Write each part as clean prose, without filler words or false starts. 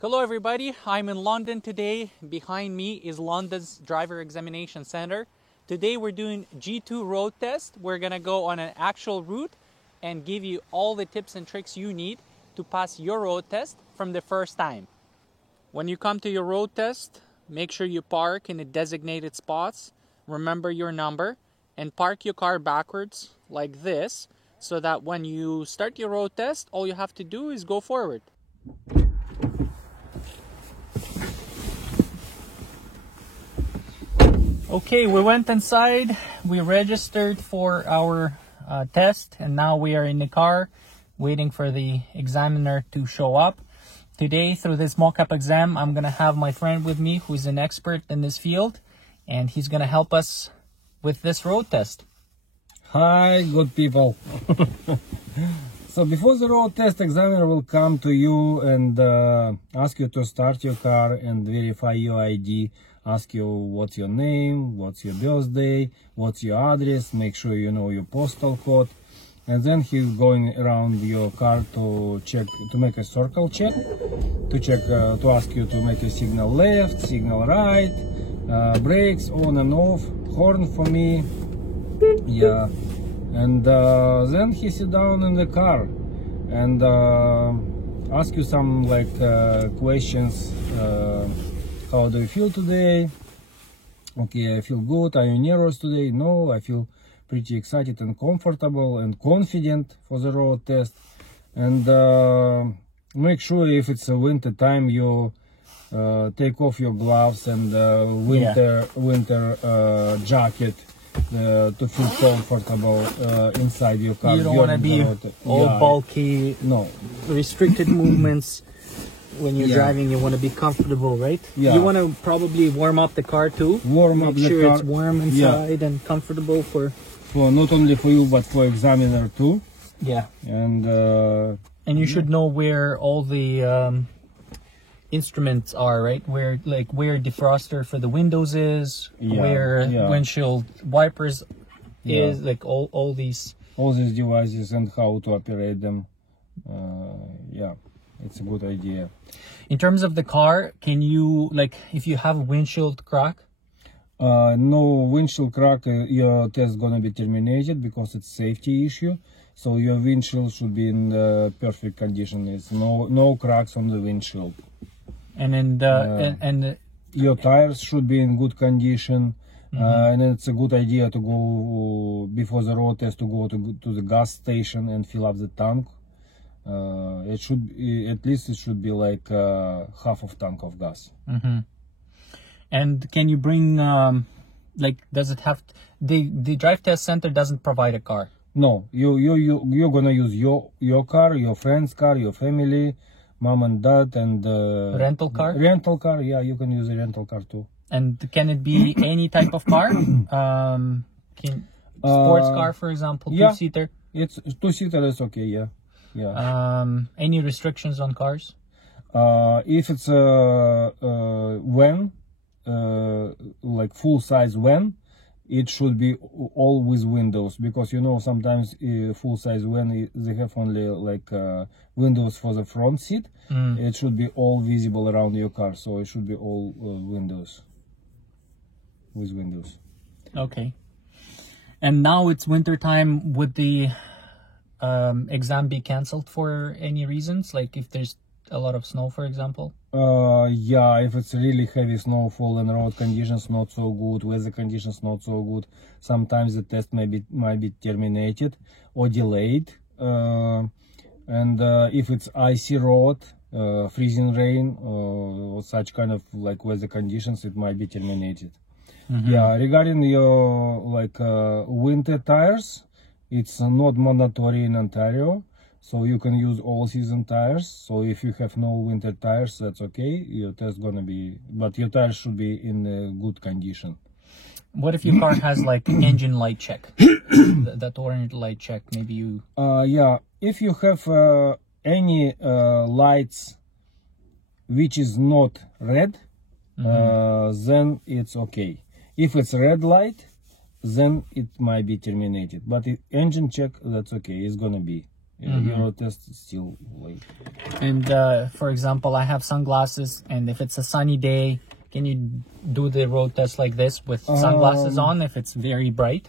Hello everybody, I'm in London today. Behind me is London's Driver Examination Center. Today we're doing G2 road test. We're gonna go on an actual route and give you all the tips and tricks you need to pass your road test from the first time. When you come to your road test, make sure you park in the designated spots, remember your number, and park your car backwards like this so that when you start your road test, all you have to do is go forward. Okay, we went inside, we registered for our test, and now we are in the car waiting for the examiner to show up. Today, through this mock-up exam, I'm going to have my friend with me who's an expert in this field, and he's going to help us with this road test. Hi, good people. So before the road test, examiner will come to you and ask you to start your car and verify your ID. Ask you what's your name, what's your birthday, what's your address, make sure you know your postal code. And then he's going around your car to check, to make a circle check, to ask you to make a signal left, signal right, brakes on and off, horn for me, yeah. And then he sit down in the car and ask you some like questions. How do you feel today? Okay, I feel good. Are you nervous today? No, I feel pretty excited and comfortable and confident for the road test. And make sure if it's a winter time, you take off your gloves and winter jacket to feel comfortable inside your car. You don't want to be all bulky, restricted movements. When you're driving, you want to be comfortable, right? Yeah. You want to probably warm up the car too. Make sure it's warm inside and comfortable for not only for you but for examiner too. Yeah. And you should know where all the instruments are, right? Where defroster for the windows is, where windshield wipers is, like all these devices and how to operate them. Yeah. It's a good idea. In terms of the car, can you, like, if you have a windshield crack? No windshield crack, your test is gonna be terminated because it's safety issue. So your windshield should be in perfect condition. There's no cracks on the windshield. And then your tires should be in good condition. And it's a good idea to go before the road test to go to the gas station and fill up the tank. It should at least it should be like half of tank of gas. And can you bring does it have the drive test center doesn't provide a car? No, you're gonna use your car, your friend's car, your family, mom and dad, and rental car. Yeah, you can use a rental car too. And can it be any type of car? Sports car, for example, two-seater. It's two-seater. Is okay. Yeah. Yeah. Any restrictions on cars? If it's a van, like full-size van, it should be all with windows, because you know sometimes full-size van they have only like windows for the front seat. It should be all visible around your car, so it should be all windows with windows. Okay. And now it's winter time. Would the exam be cancelled for any reasons, like if there's a lot of snow, for example? Yeah, if it's really heavy snowfall and road conditions not so good, weather conditions not so good, sometimes the test might be terminated or delayed. And if it's icy road, freezing rain, or such kind of like weather conditions, it might be terminated. Yeah, regarding your like winter tires, it's not mandatory in Ontario, so you can use all-season tires. So if you have no winter tires, that's okay. Your test gonna be, but your tires should be in good condition. What if your car has like engine light check? that orange light check, maybe you. Yeah, if you have any lights which is not red, then it's okay. If it's red light, then it might be terminated. But if engine check, that's okay. It's gonna be. Euro test is still late. And for example, I have sunglasses, and if it's a sunny day, can you do the road test like this with sunglasses on if it's very bright?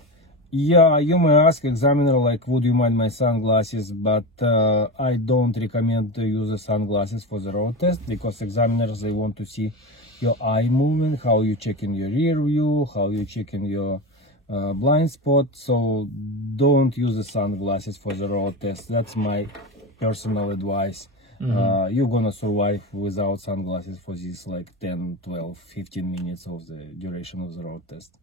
Yeah, you may ask examiner like, would you mind my sunglasses? But I don't recommend to use the sunglasses for the road test, because examiners, they want to see your eye movement, how you check in your rear view, how you check in your blind spot. So don't use the sunglasses for the road test. That's my personal advice. You're gonna survive without sunglasses for this like 10, 12, 15 minutes of the duration of the road test.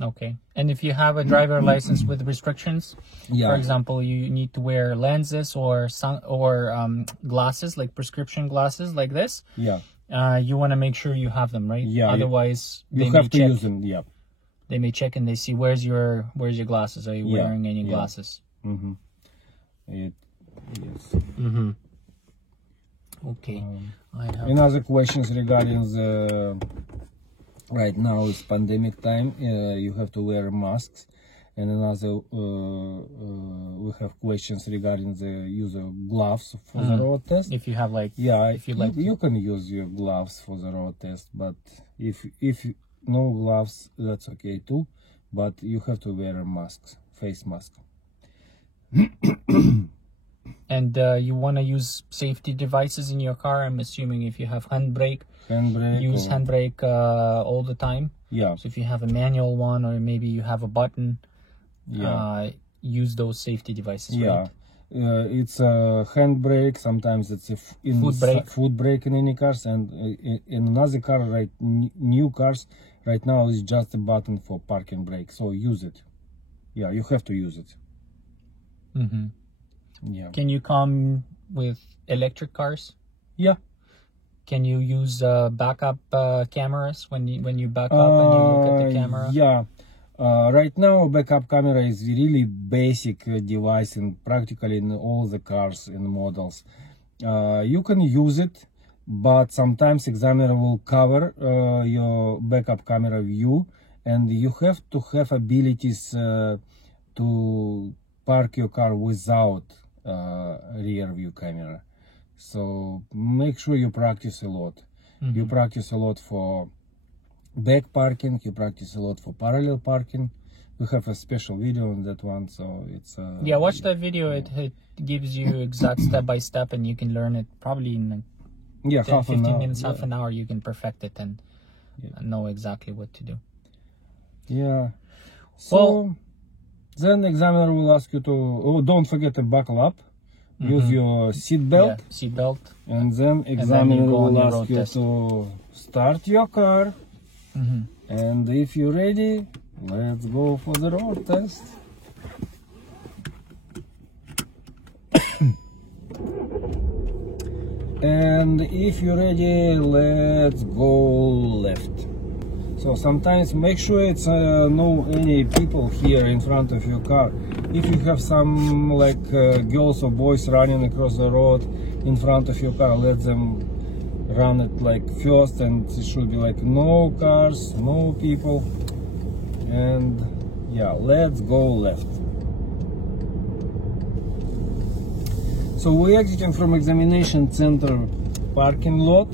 Okay. And if you have a driver license with restrictions, for example, you need to wear lenses or glasses, like prescription glasses like this. Yeah. You want to make sure you have them, right? Yeah. Otherwise, you have to use them. Yeah. They may check and they see where's your glasses. Are you wearing any glasses? Yes. Okay. Another questions regarding the right now is pandemic time. You have to wear masks, and another we have questions regarding the use of gloves for the road test. If you have like you can use your gloves for the road test, but if no gloves, that's okay too. But you have to wear a mask, face mask. And you want to use safety devices in your car. I'm assuming if you have handbrake, use handbrake all the time. Yeah. So if you have a manual one, or maybe you have a button, use those safety devices. Yeah. Right? It's a handbrake. Sometimes it's a foot brake in any cars, and in another car, right, new cars right now is just a button for parking brake. So use it. Yeah, you have to use it. Yeah. Can you come with electric cars? Yeah. Can you use backup cameras when you back up and you look at the camera? Yeah. Right now, backup camera is really basic device in practically in all the cars and models. You can use it, but sometimes examiner will cover your backup camera view, and you have to have abilities to park your car without rear view camera. So make sure you practice a lot. You practice a lot for back parking, you practice a lot for parallel parking. We have a special video on that one, so it's watch that video. It gives you exact step by step, and you can learn it probably in 10, 15 minutes, half an hour. You can perfect it and know exactly what to do. Yeah. So then examiner will ask you to, don't forget to buckle up, use your seat belt. Yeah, seat belt. And then examiner will ask you to start your car. And if you're ready, let's go for the road test. And if you're ready, let's go left. So sometimes make sure it's no any people here in front of your car. If you have some like girls or boys running across the road in front of your car, let them run it like first, and it should be like no cars, no people. And yeah, let's go left. So we're exiting from examination center parking lot,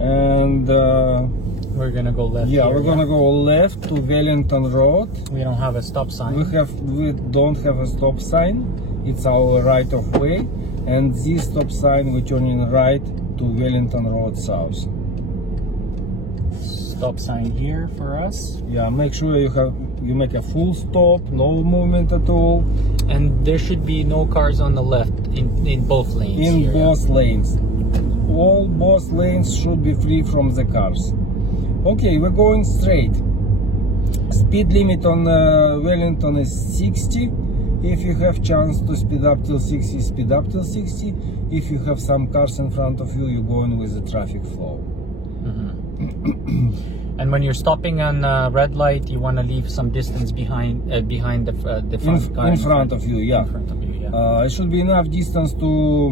and we're gonna go left. Yeah, we're gonna go left to Wellington Road. We don't have a stop sign. We don't have a stop sign. It's our right of way, and this stop sign we're turning right to Wellington Road South. Stop sign here for us. Yeah, make sure you make a full stop, no movement at all. And there should be no cars on the left in both lanes. In both lanes. Both lanes should be free from the cars. Okay, we're going straight. Speed limit on Wellington is 60. If you have chance to speed up till 60, speed up till 60. If you have some cars in front of you, you're going with the traffic flow. And when you're stopping on red light, you want to leave some distance behind the front car. In front of you, yeah. In front of you, yeah. It should be enough distance to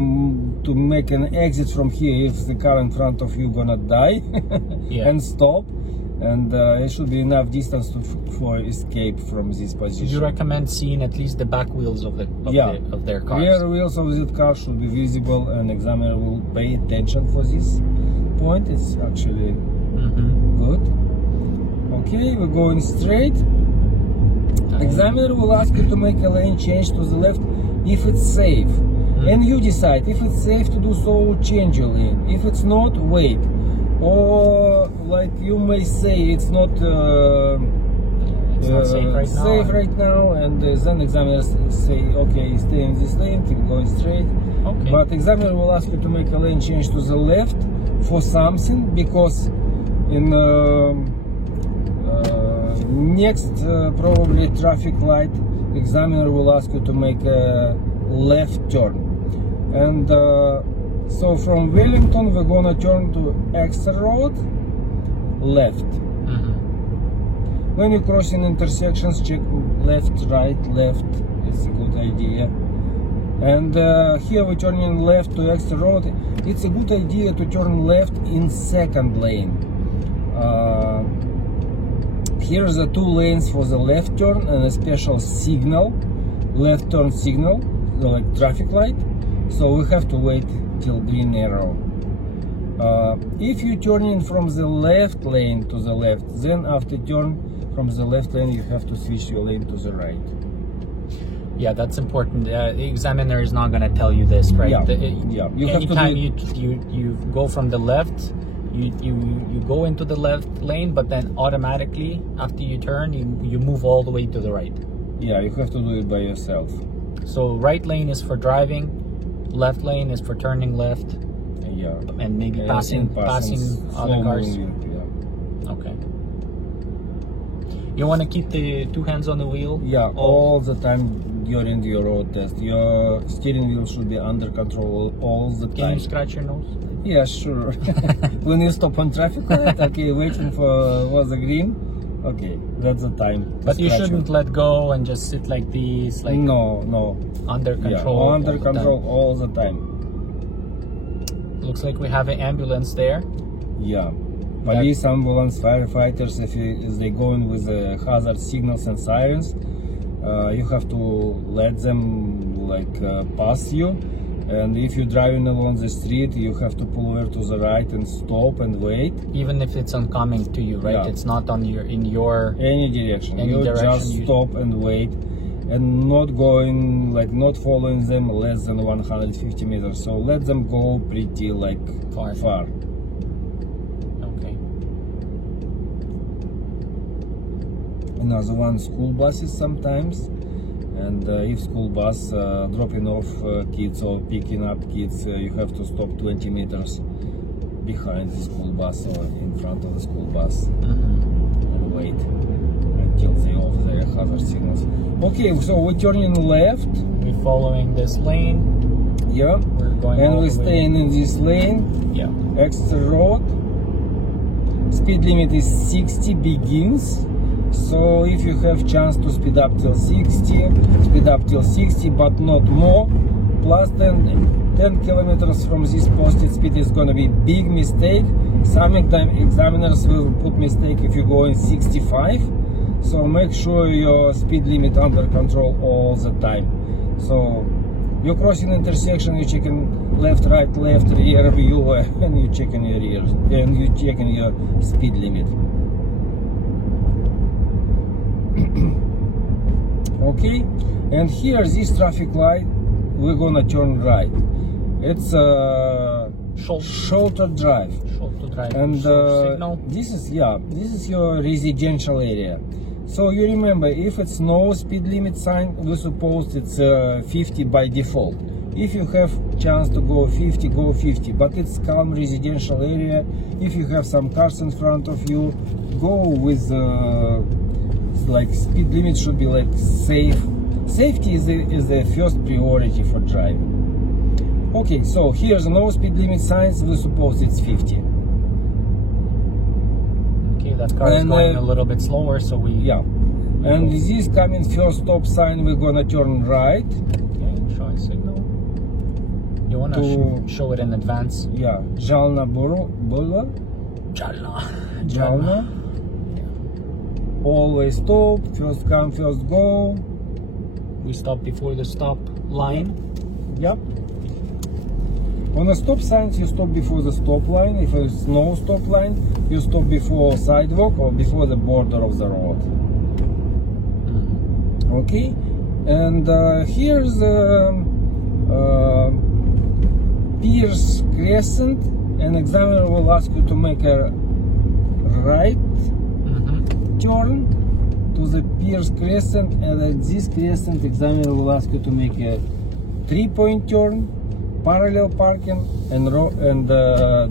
make an exit from here if the car in front of you gonna die and stop. and it should be enough distance for escape from this position. You recommend seeing at least the back wheels of their cars? Rear wheels of the car should be visible, and examiner will pay attention for this point. It's actually good. Okay, we're going straight. Examiner will ask you to make a lane change to the left if it's safe, and you decide if it's safe to do so. Change your lane. If it's not, wait. Or like you may say it's not safe right now, and then examiner say okay, stay in this lane, keep going straight. Okay. But examiner will ask you to make a lane change to the left for something, because in next probably traffic light, examiner will ask you to make a left turn, and so from Wellington we're gonna turn to Exeter Road, left. When you cross in intersections, check left, right, left. It's a good idea. And here we're turning left to Exeter Road. It's a good idea to turn left in second lane. Here are the two lanes for the left turn and a special signal, left turn signal, like traffic light. So we have to wait till green arrow. If you turn in from the left lane to the left, then after turn from the left lane, you have to switch your lane to the right. Yeah, that's important. The examiner is not going to tell you this, right? Yeah. You anytime you go from the left, you go into the left lane, but then automatically after you turn, you move all the way to the right. Yeah, you have to do it by yourself. So right lane is for driving, left lane is for turning left. Yeah. And maybe passing other cars. Yeah. Okay. You want to keep the two hands on the wheel? Yeah, all the time during your road test. Your steering wheel should be under control all the time. Can you scratch your nose? Yeah, sure. When you stop on traffic light, okay, waiting for the green, okay, that's the time. But you shouldn't let go and just sit like this, like no. Under control. Yeah, under control all the time. Looks like we have an ambulance there. Yeah. Police, ambulance, firefighters, if they go in with hazard signals and sirens, you have to let them pass you. And if you're driving along the street, you have to pull over to the right and stop and wait. Even if it's oncoming to you, right? Yeah. It's not on in your any direction. You just stop and wait, and not going not following them less than 150 meters. So let them go pretty far. Another one, school buses sometimes, and if school bus dropping off kids or picking up kids, you have to stop 20 meters behind the school bus or in front of the school bus and wait until they off their hazard signals. Okay, so we're turning left. We're following this lane. Yeah, and we're staying in this lane. Yeah, Exeter Road. Speed limit is 60 begins. So if you have chance to speed up till 60, speed up till 60, but not more. Plus 10 kilometers from this posted speed is gonna be big mistake. Sometimes examiners will put mistake if you go in 65. So make sure your speed limit under control all the time. So you're crossing intersection, you're checking left, right, left, rear view, and you're checking your rear, and you're checking your speed limit. Okay, and here this traffic light, we're gonna turn right. It's a shoulder drive. And this is your residential area. So you remember, if it's no speed limit sign, we suppose it's 50 by default. If you have chance to go 50, go 50. But it's calm residential area. If you have some cars in front of you, go with speed limit should be safe. Safety is the first priority for driving. Okay, so here's no speed limit signs. We suppose it's 50. Okay, that car is going a little bit slower, so we... Yeah. And this coming first stop sign, we're gonna turn right. Okay, showing signal. You wanna show it in advance? Yeah, Jalna Boulevard. Jalna. Always stop, first come, first go. We stop before the stop line. Yep. On a stop signs, you stop before the stop line. If it's no stop line, you stop before sidewalk or before the border of the road. Okay, and here's Pierce Crescent. An examiner will ask you to make a right turn to the Pierce Crescent, and at this crescent, examiner will ask you to make a 3-point turn, parallel parking, and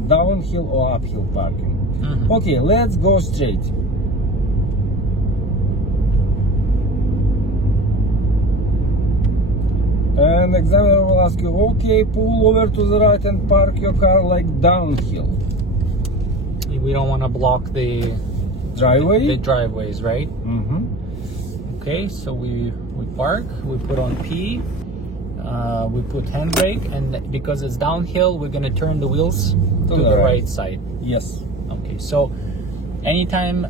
downhill or uphill parking. Okay, let's go straight. And examiner will ask you, okay, pull over to the right and park your car like downhill. We don't want to block the driveway. The driveways, right? Okay, so we park, we put on P, we put handbrake, and because it's downhill, we're gonna turn the wheels to the right side. Yes. Okay, so anytime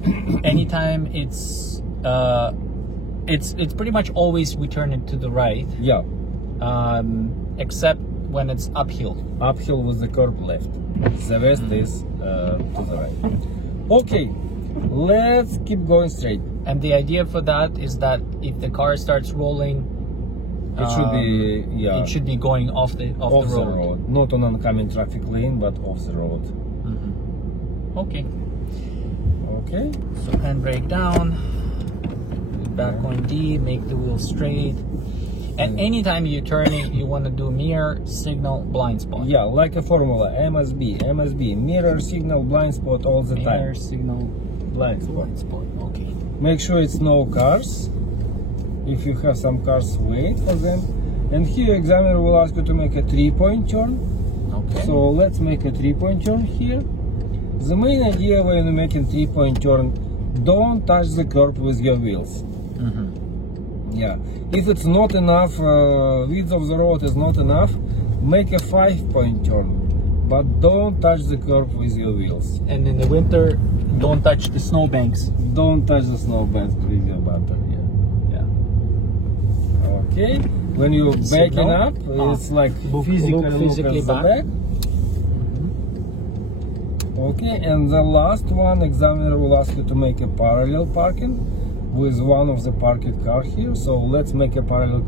it's pretty much always we turn it to the right. Yeah. Except when it's uphill. Uphill with the curb left. The rest is to the right. Okay, let's keep going straight. And the idea for that is that if the car starts rolling, it should be it should be going off the road. Not on oncoming traffic lane, but off the road. Okay. Okay. So handbrake down. Back on D. Make the wheel straight. And anytime you're turning, you want to do mirror, signal, blind spot. Yeah, like a formula. MSB, mirror, signal, blind spot all the time. Mirror, signal, blind spot. Okay. Make sure it's no cars. If you have some cars, wait for them. And here, examiner will ask you to make a 3-point turn. Okay. So let's make a 3-point turn here. The main idea when you're making 3-point turn, don't touch the curb with your wheels. Yeah, if it's not enough, width of the road is not enough, make a 5-point turn, but don't touch the curb with your wheels. And in the winter, don't touch the snowbanks. Don't touch the snowbanks with your bumper. Yeah. Okay. When you're backing up, it's like physically back. Okay, and the last one, examiner will ask you to make a parallel parking with one of the parked car here. So let's make a parallel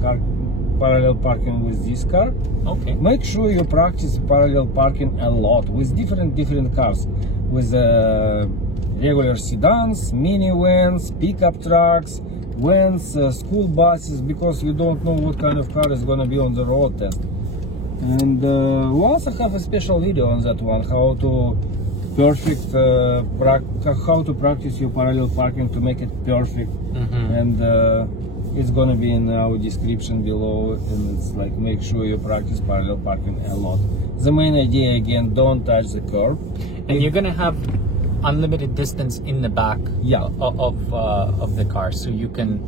parking with this car. Okay. Make sure you practice parallel parking a lot with different cars, with regular sedans, minivans, pickup trucks, vans, school buses, because you don't know what kind of car is going to be on the road test. And we also have a special video on that one, how to practice your parallel parking to make it perfect. And it's gonna be in our description below, and it's like make sure you practice parallel parking a lot. The main idea again, don't touch the curb. And you're gonna have unlimited distance in the back of the car, so you can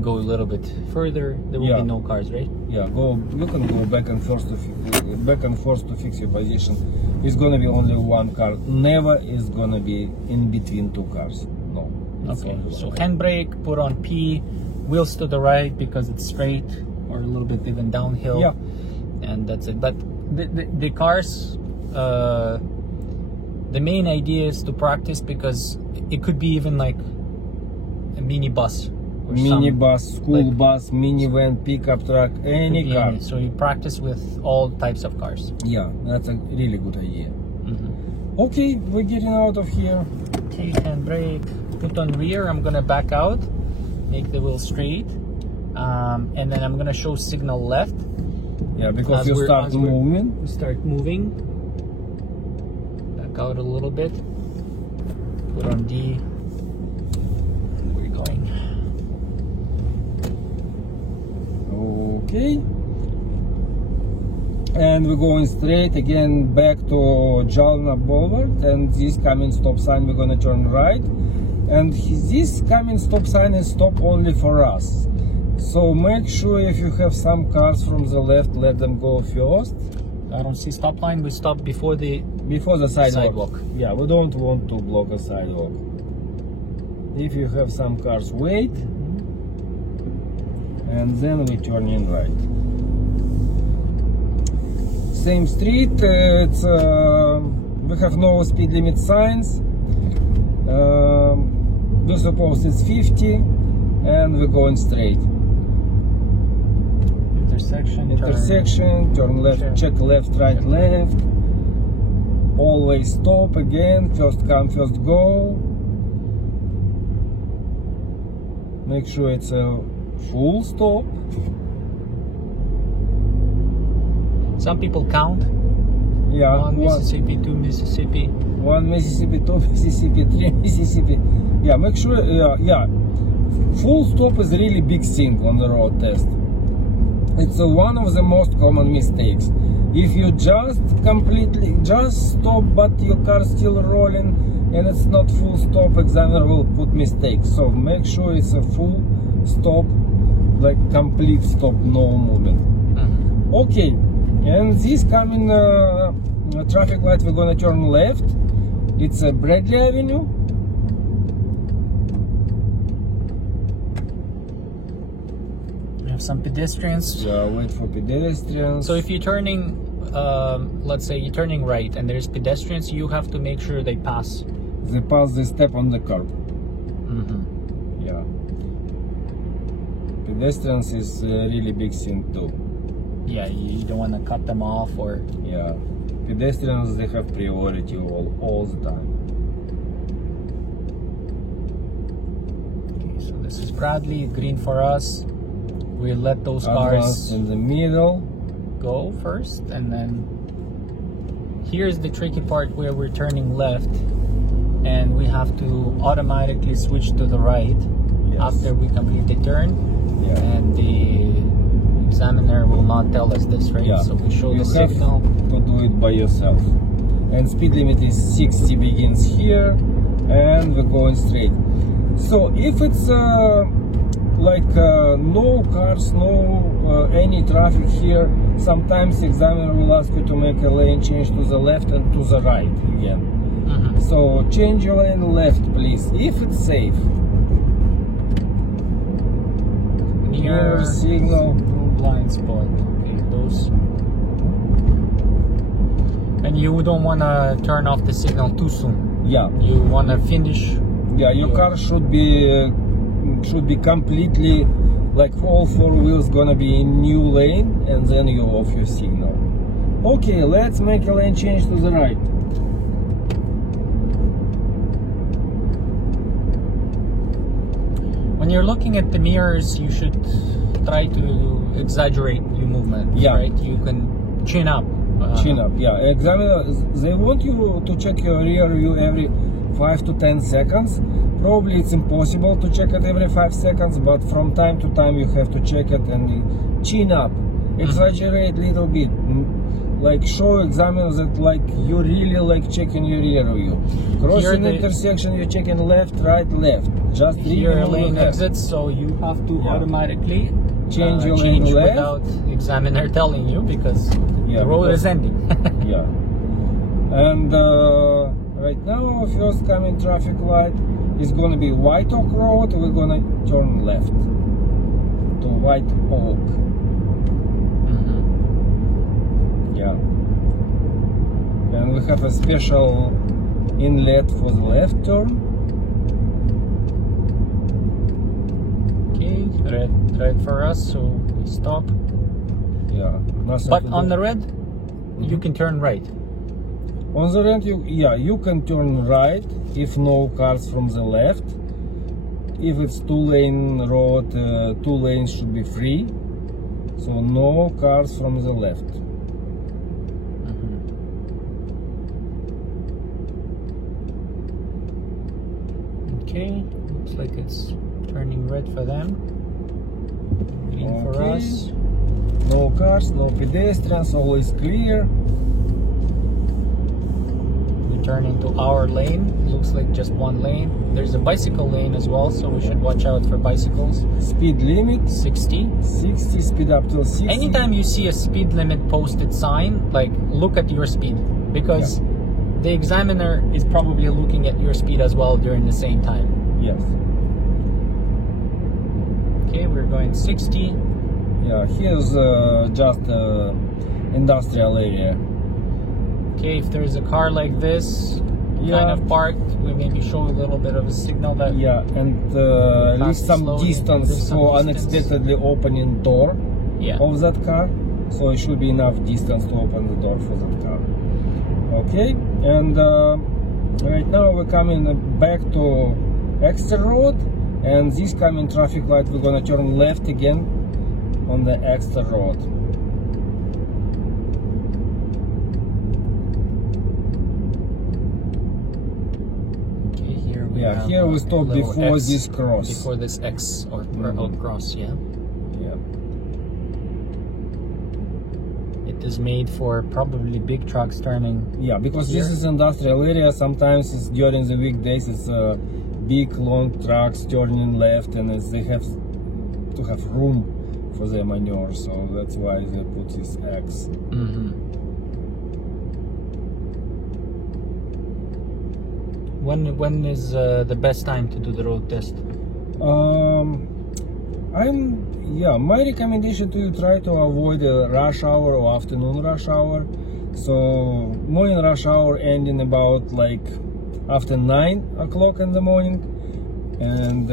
go a little bit further. There will be no cars, right? Yeah, you can go back and forth to fix your position. It's gonna be only one car. Never is gonna be in between two cars. No. Okay. So handbrake, put on P, wheels to the right because it's straight, or a little bit even downhill. Yeah. And that's it. But the cars, the main idea is to practice, because it could be even like a mini bus. Minibus, school bus, minivan, pickup truck, any car. So you practice with all types of cars. Yeah, that's a really good idea. Okay, we're getting out of here. Okay, handbrake, put on rear. I'm gonna back out, make the wheel straight, and then I'm gonna show signal left. Yeah, because you start moving. We start moving. Back out a little bit. Put on D. We're going. Okay, and we're going straight again back to Jalna Boulevard, and this coming stop sign we're gonna turn right, and this coming stop sign is stop only for us, so make sure if you have some cars from the left, let them go first. I don't see stop line. We stop before the sidewalk. Yeah, we don't want to block a sidewalk. If you have some cars, wait. And then we turn in right. Same street, it's we have no speed limit signs. We suppose it's 50 and we're going straight. Intersection, turn left, check left, right, left. Always stop again, first come, first go. Make sure it's a full stop. Some people count. Yeah, One Mississippi, 2 Mississippi. 1 Mississippi, 2 Mississippi, 3 Mississippi. Yeah, make sure, yeah. Full stop is a really big thing on the road test. It's one of the most common mistakes. If you just stop but your car still rolling and it's not full stop, examiner will put mistakes. So make sure it's a full stop, like complete stop, no movement. Okay, and this coming traffic light, we're gonna turn left. It's a Bradley Avenue. Some pedestrians. Yeah, wait for pedestrians. So if you're turning, let's say you're turning right and there's pedestrians, you have to make sure they pass. They pass, they step on the curb. Yeah. Pedestrians is a really big thing too. Yeah, you don't want to cut them off or... Yeah. Pedestrians, they have priority all the time. Okay, so this is Bradley, green for us. We let those Advance cars in the middle go first, and then here's the tricky part where we're turning left and we have to automatically switch to the right after we complete the turn. And the examiner will not tell us this, right? So we show the signal. To do it by yourself. And speed limit is 60, begins here, and we're going straight. So if it's like no cars, no any traffic here, sometimes the examiner will ask you to make a lane change to the left and to the right again. So change your lane left, please, if it's safe. Near signal, blind spot. Okay, those. And you don't want to turn off the signal too soon. Yeah. You want to finish. Yeah, your car should be completely, like all four wheels gonna be in new lane, and then you off your signal. Okay, let's make a lane change to the right. When you're looking at the mirrors, you should try to exaggerate your movement. Yeah. Right? You can chin up. Chin up, yeah. Examiner, they want you to check your rear view every 5 to 10 seconds. Probably it's impossible to check it every 5 seconds, but from time to time you have to check it and chin up. Exaggerate a little bit. Like show examiners that like you really like checking your rear view. Crossing intersection, you're checking left, right, left. Just here lane exits, so you have to automatically change your lane left without examiner telling you, because the road is ending. Yeah. And right now, first coming traffic light is gonna be White Oak Road. We're gonna turn left to White Oak. Yeah. And we have a special inlet for the left turn. Okay, red for us, so we stop. Yeah. But on the red, you can turn right. On the red, you can turn right if no cars from the left. If it's two-lane road, 2 lanes should be free. So no cars from the left. Okay, looks like it's turning red for them. Green for us. No cars, no pedestrians, always clear. We turn into our lane. Looks like just one lane. There's a bicycle lane as well, so we should watch out for bicycles. Speed limit 60. 60, speed up till 60. Anytime you see a speed limit posted sign, like look at your speed, because the examiner is probably looking at your speed as well during the same time. Yes. Okay, we're going 60. Yeah, here's just industrial area. Okay, if there's a car like this Yeah. kind of parked, we maybe show a little bit of a signal that Yeah, and leave some slowly, distance leave some for distance. unexpectedly opening door yeah. of that car. So it should be enough distance to open the door for that car. Okay, and right now we're coming back to Exeter Road, and this coming traffic light we're gonna turn left again on the Exeter Road. Okay, here we Yeah, have here we a stop little before X, this cross. Before this X or cross, yeah. Yeah. It is made for probably big trucks turning. Yeah, because here. this is industrial area. Sometimes it's during the weekdays. It's big long trucks turning left, and they have to have room for their manure. So that's why they put this X. When is the best time to do the road test? My recommendation to you, try to avoid a rush hour or afternoon rush hour. So morning rush hour ending about like after 9 o'clock in the morning, and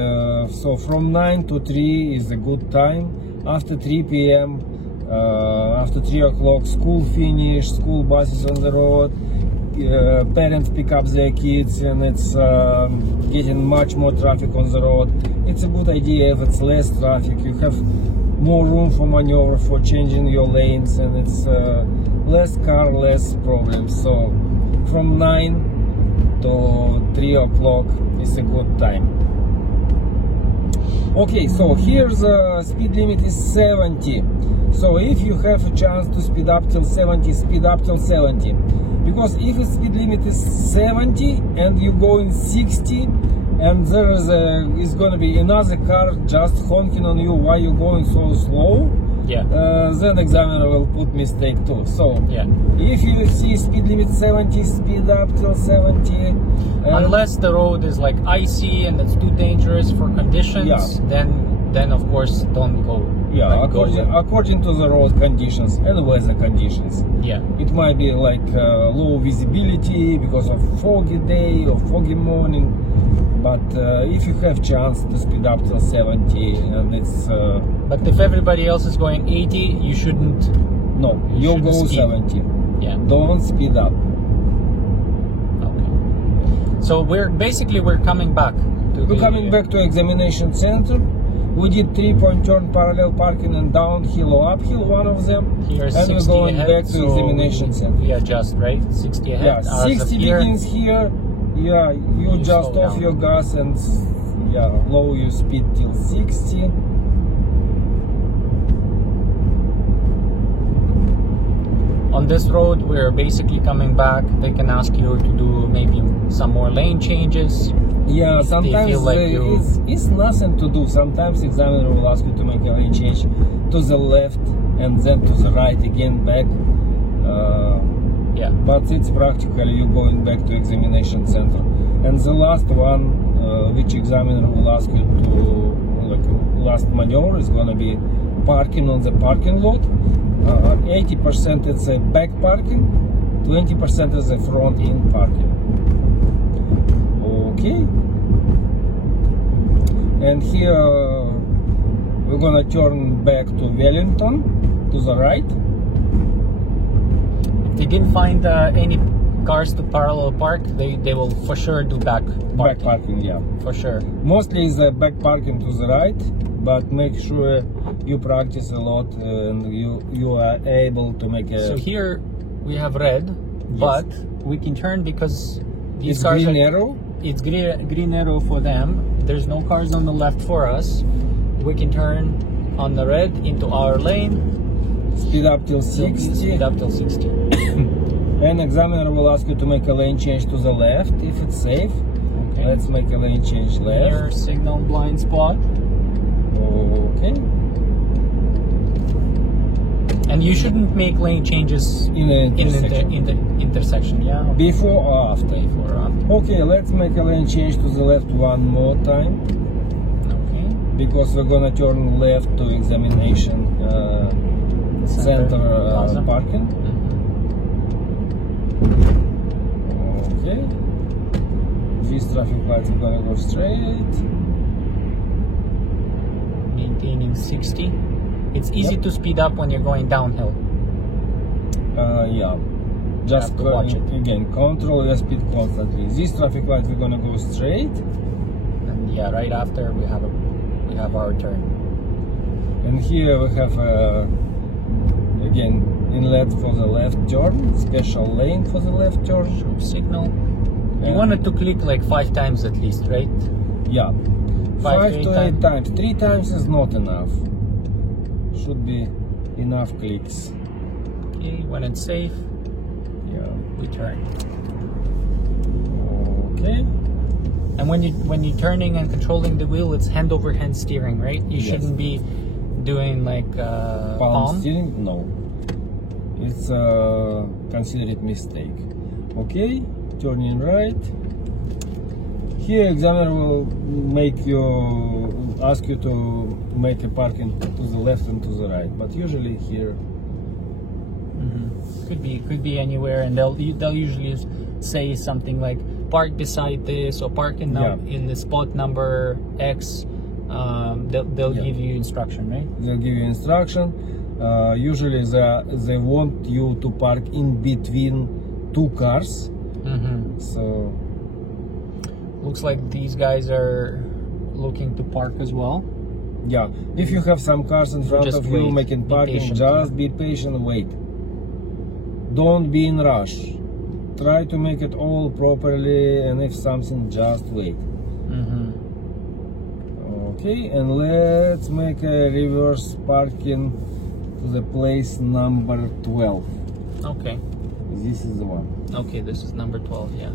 so from 9 to 3 is a good time. After 3 p.m. After 3 o'clock, school finish, school buses on the road, parents pick up their kids, and it's getting much more traffic on the road. It's a good idea if it's less traffic. You have more room for maneuver, for changing your lanes, and it's less car, less problems. So from 9 to 3 o'clock is a good time. Okay, so here's speed limit is 70. So if you have a chance to speed up till 70, speed up till 70. Because if the speed limit is 70 and you go in 60, and there is gonna be another car just honking on you while you're going so slow, Yeah. then examiner will put mistake too. So Yeah. if you see speed limit 70, speed up till 70. Unless the road is like icy and it's too dangerous for conditions, Yeah. then of course don't go. Yeah, Like, go according to the road conditions and weather conditions. yeah. It might be like low visibility because of foggy day or foggy morning. But if you have chance to speed up till 70, and it's But if everybody else is going 80, you shouldn't. no, you shouldn't go speed. 70. Yeah. Don't speed up. Okay. So we're coming back. We're coming back to examination center. We did 3-point turn, parallel parking, and downhill or uphill, one of them. Here's and 60 we're going ahead, back to so examination center. we adjust, right? 60 ahead. Yeah, ours 60 up here. begins here. Yeah, you just slow off down. your gas and lower your speed till 60. On this road, we're basically coming back. They can ask you to do maybe some more lane changes. Yeah, They sometimes feel like you- it's nothing to do. Sometimes examiner will ask you to make a lane change to the left and then to the right again back. Yeah. But it's practically you going back to examination center. And the last one, which examiner will ask you to, like last maneuver, is gonna be parking on the parking lot. 80% it's a back parking, 20% is a front in parking. Okay. And here we're gonna turn back to Wellington to the right. If they didn't find any cars to parallel park, they will for sure do back parking. Back parking, yeah. For sure. Mostly is the back parking to the right, but make sure you practice a lot and you are able to make a. So here we have red, but we can turn because these it's cars green are, arrow. It's green arrow for them. There's no cars on the left for us. We can turn on the red into our lane. Speed up till 60. Speed up till 60. And examiner will ask you to make a lane change to the left if it's safe. Okay. Let's make a lane change left. Here, signal blind spot. Okay. And you shouldn't make lane changes in the intersection, yeah? Before or after? Before or after. Okay, let's make a lane change to the left one more time. Okay. Because we're gonna turn left to examination center parking. Okay. These traffic lights are gonna go straight. Maintaining 60. It's easy to speed up when you're going downhill. Yeah. Just watch it. Again, control your speed constantly. This traffic light we're gonna go straight. And yeah, right after we have our turn. And here we have again inlet for the left turn, special lane for the left turn. Show signal. You wanted to click like 5 times at least, right? Yeah. 5 to 8 times. 3 times is not enough. Should be enough clicks. Okay, when it's safe, Yeah. we turn. Okay. And when you're turning and controlling the wheel, it's hand over hand steering, right? You Yes. shouldn't be doing like Palm steering? No. It's considered mistake. Okay, turning right. Here examiner will ask you to make a parking to the left and to the right, but usually here. Could be anywhere, and they'll usually say something like park beside this or park in the spot number X. They'll give you instruction, right? They'll give you instruction. Usually they want you to park in between 2 cars. So looks like these guys are looking to park as well. yeah, if you have some cars in front of you making parking, just be patient, wait. Don't be in rush. Try to make it all properly, and if something, just wait. Okay, and let's make a reverse parking to the place number 12. Okay. This is the one. Okay, this is number 12, yeah.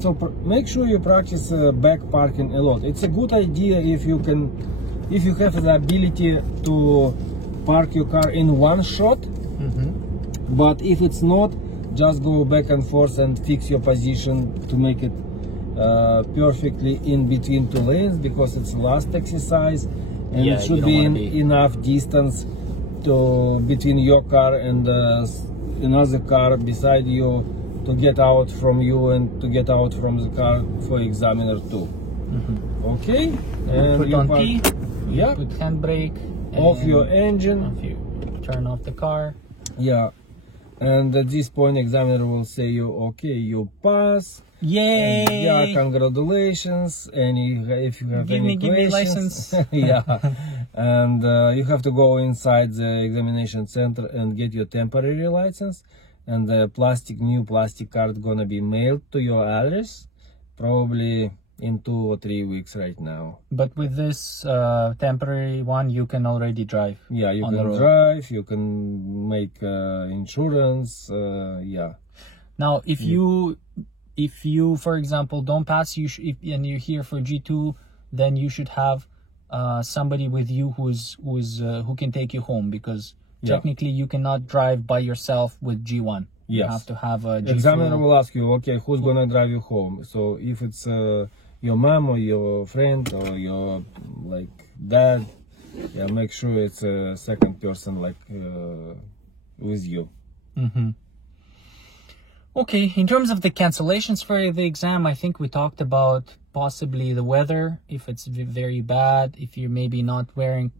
So make sure you practice back parking a lot. It's a good idea if you have the ability to park your car in one shot. But if it's not, just go back and forth and fix your position to make it perfectly in between 2 lanes, because it's last exercise, and it should be enough distance between your car and another car beside you to get out from you and to get out from the car for examiner too. Okay, and put on P. Yeah. Put handbrake. Off your engine. You turn off the car. Yeah. And at this point, examiner will say you, okay, you pass. Yay! And yeah, congratulations. And if you have any questions, give me license. yeah. And you have to go inside the examination center and get your temporary license. And the new plastic card gonna be mailed to your address, probably in 2 or 3 weeks right now. But with this temporary one, you can already drive. Yeah, you can drive, you can make insurance, yeah. Now, if you, for example, don't pass, and you're here for G2, then you should have somebody with you who can take you home, because technically you cannot drive by yourself with G1. You have to have a G2. Examiner will ask you, okay, who's gonna drive you home? So if it's your mom or your friend or your dad, yeah, make sure it's a second person with you. Okay, in terms of the cancellations for the exam, I think we talked about possibly the weather, if it's very bad, if you're maybe not wearing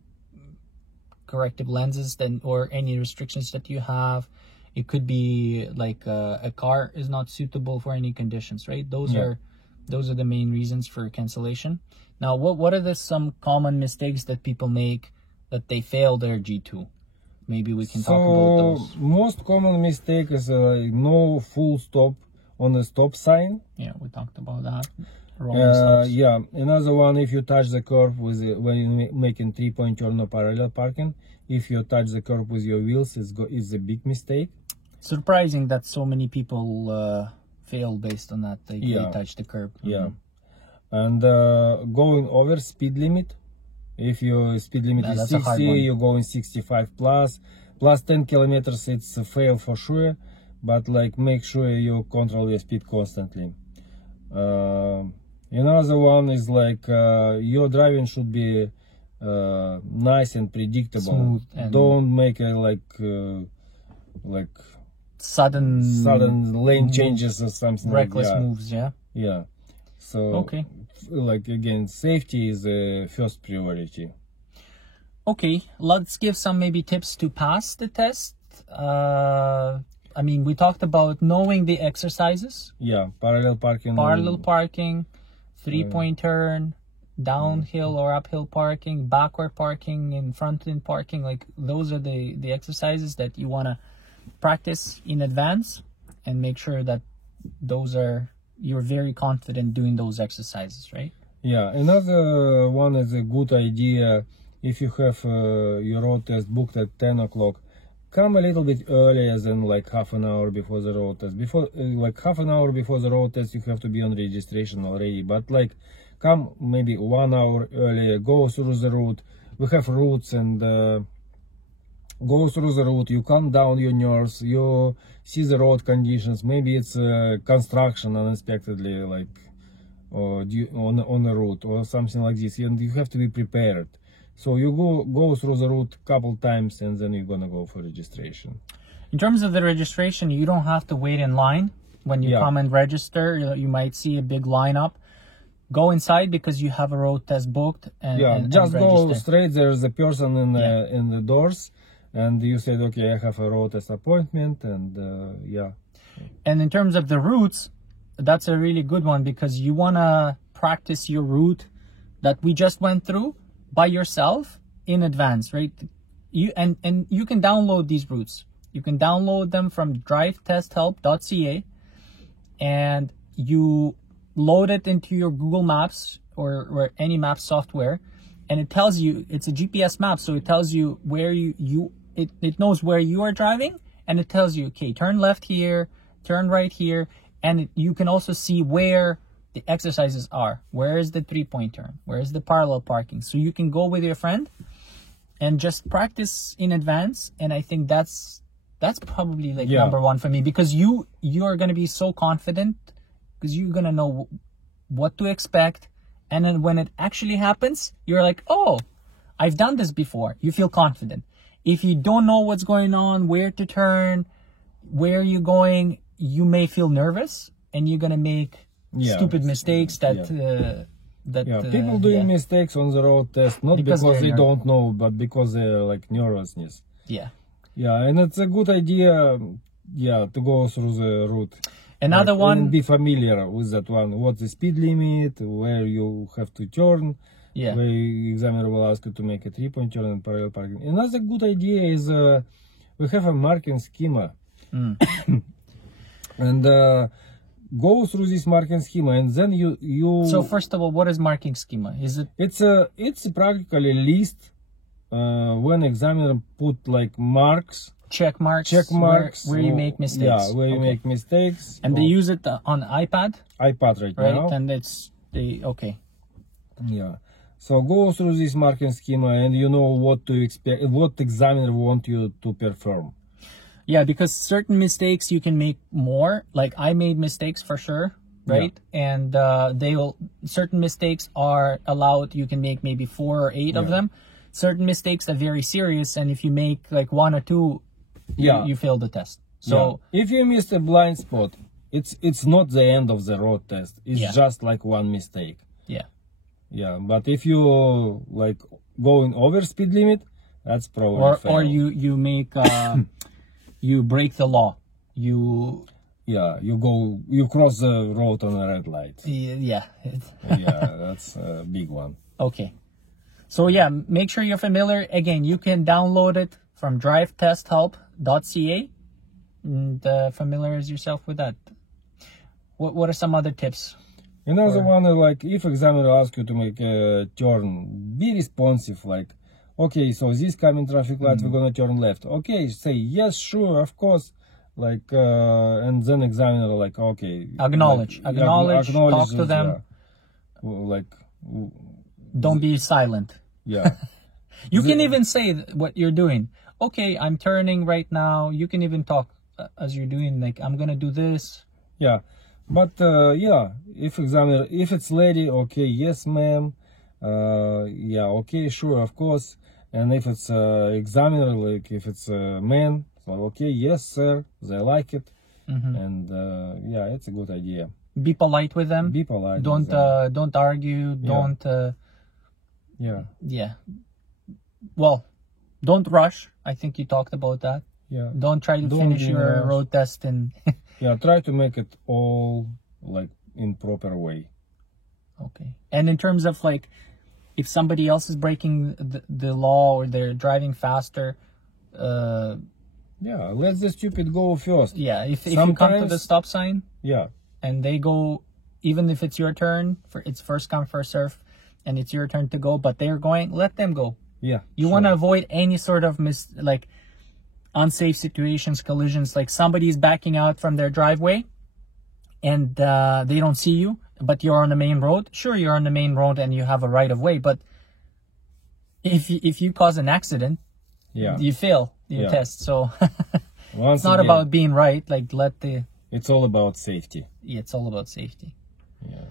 corrective lenses, then, or any restrictions that you have. It could be like a car is not suitable for any conditions, right? Those are the main reasons for cancellation. Now, what are some common mistakes that people make that they fail their G2? Maybe we can talk about those. Most common mistake is no full stop on the stop sign. Yeah, we talked about that. Yeah, another one, if you touch the curb when you're making 3-point turn or parallel parking, if you touch the curb with your wheels, it's a big mistake. Surprising that so many people fail based on that. They touch the curb. Yeah. And going over speed limit. If your speed limit is 60, you're going 65 plus, plus 10 kilometers, it's a fail for sure, but like make sure you control your speed constantly. Another one is like your driving should be nice and predictable. Smooth and don't make a like sudden lane changes or something reckless like that. moves. Yeah. So Okay. like again, safety is the first priority. Okay, let's give some maybe tips to pass the test. I mean, we talked about knowing the exercises, Yeah, parallel parking. parking, three-point turn, downhill or uphill parking, backward parking, and front-end parking. Like those are the exercises that you want to practice in advance and make sure that you're very confident doing those exercises, right? Yeah, another one is a good idea. If you have your road test booked at 10 o'clock, come a little bit earlier than like half an hour before the road test. Like half an hour before the road test, you have to be on registration already. But like, come maybe 1 hour earlier, go through the route. We have routes and go through the route. You calm down your nerves. You see the road conditions. Maybe it's construction unexpectedly, like on the route or something like this, and you have to be prepared. So you go through the route a couple times and then you're gonna go for registration. In terms of the registration, you don't have to wait in line. When you come and register, you might see a big lineup. Go inside because you have a road test booked and just and go register. straight. There's a person in the doors and you said, okay, I have a road test appointment, and And in terms of the routes, that's a really good one because you want to practice your route that we just went through by yourself in advance, right? You can download these routes. You can download them from drivetesthelp.ca and you load it into your Google Maps or any map software, and it tells you, it's a GPS map, so it tells you where it knows where you are driving, and it tells you, okay, turn left here, turn right here, and you can also see where the exercises are. Where is the three-point turn? Where is the parallel parking? So you can go with your friend and just practice in advance. And I think that's probably like number one for me, because you are going to be so confident because you're going to know what to expect. And then when it actually happens, you're like, oh, I've done this before. You feel confident. If you don't know what's going on, where to turn, where you're going, you may feel nervous and you're going to make stupid mistakes people doing mistakes on the road test, not because they don't know, but because they're like nervousness. And it's a good idea to go through the route. Another one, and be familiar with that one. What's the speed limit, where you have to turn, where the examiner will ask you to make a three-point turn and parallel parking. Another good idea is we have a marking schema. And go through this marking schema, and then you. So first of all, what is marking schema? Is it? It's practically a list when examiner put like marks. Check marks where you make mistakes. Yeah, where you make mistakes. And they use it on iPad right now. And it's okay. Yeah. So go through this marking schema and you know what to expect, what examiner want you to perform. Yeah, because certain mistakes you can make more. Like I made mistakes for sure, right? And certain mistakes are allowed. You can make maybe 4 or 8 of them. Certain mistakes are very serious, and if you make like 1 or 2, you fail the test. So if you missed a blind spot, it's not the end of the road test. It's just like one mistake. But if you like going over speed limit, that's probably fail. Or you make you break the law. You cross the road on a red light. That's a big one. Okay. So make sure you're familiar. Again, you can download it from drivetesthelp.ca and familiarize yourself with that. What are some other tips? Another one, like if examiner asks you to make a turn, be responsive. Like, okay, so this coming traffic light, we're gonna turn left. Okay, say yes, sure, of course. Like, and then examiner like, okay, acknowledge, talk to them. Don't be silent. You can even say what you're doing. okay, I'm turning right now. You can even talk as you're doing, like, I'm gonna do this. Yeah, but yeah, if it's lady, okay, yes ma'am, yeah, okay, sure, of course. And if it's examiner, like if it's a man, so okay, yes sir, they like it. And yeah, it's a good idea. Be polite with them. Be polite. Don't argue. Don't. Yeah. Well, don't rush. I think you talked about that. Yeah. Don't try to finish your road test and. Yeah, try to make it all like in proper way. Okay. And in terms of like, if somebody else is breaking the law or they're driving faster, yeah, let the stupid go first. Yeah, if you come to the stop sign, yeah, and they go, even if it's your turn, it's first come first serve, and it's your turn to go, but they're going, let them go. Yeah, you want to avoid any sort of like unsafe situations, collisions, like somebody's backing out from their driveway and they don't see you, but you're on the main road. Sure, you're on the main road and you have a right of way, but if you cause an accident, yeah, you fail your test. So Once it's not again, about being right. Like it's all about safety. Yeah, it's all about safety. Yeah.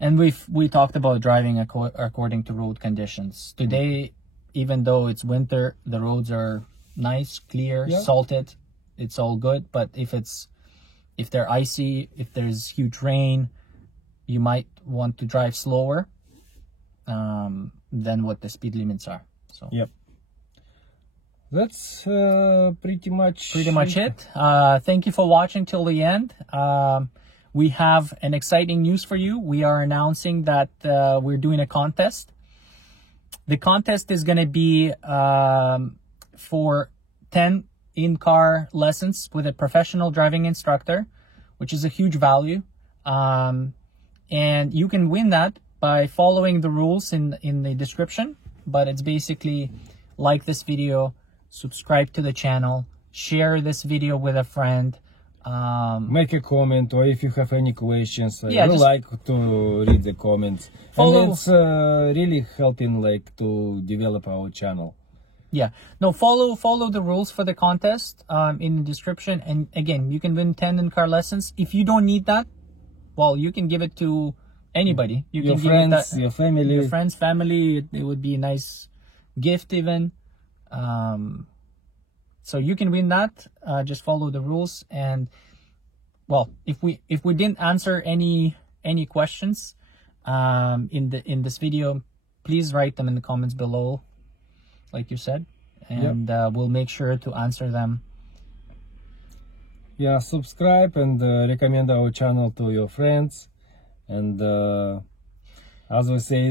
And we talked about driving according to road conditions. Today, even though it's winter, the roads are nice, clear, salted. It's all good. But if they're icy, if there's huge rain, you might want to drive slower than what the speed limits are. So yep. That's pretty much it. Thank you for watching till the end. We have an exciting news for you. We are announcing that we're doing a contest. The contest is going to be for 10 in-car lessons with a professional driving instructor, which is a huge value. And you can win that by following the rules in the description. But it's basically like this video, subscribe to the channel, share this video with a friend. Make a comment, or if you have any questions, we just like to read the comments. And it's really helping like to develop our channel. Yeah, no, follow the rules for the contest in the description. And again, you can win 10 in-car lessons. If you don't need that, well, you can give it to anybody. You your can friends, give it your family. Your friends, family. It would be a nice gift even. So you can win that. Just follow the rules. And well, if we didn't answer any questions in this video, please write them in the comments below, like you said, and we'll make sure to answer them. Yeah, subscribe and recommend our channel to your friends. And as we say,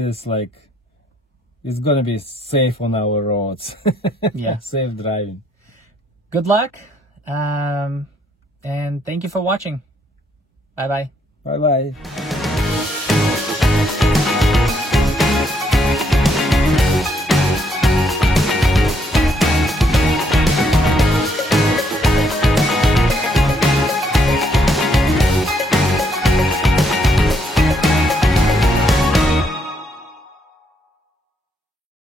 it's gonna be safe on our roads. Yeah, safe driving. Good luck, and thank you for watching. Bye bye. Bye bye.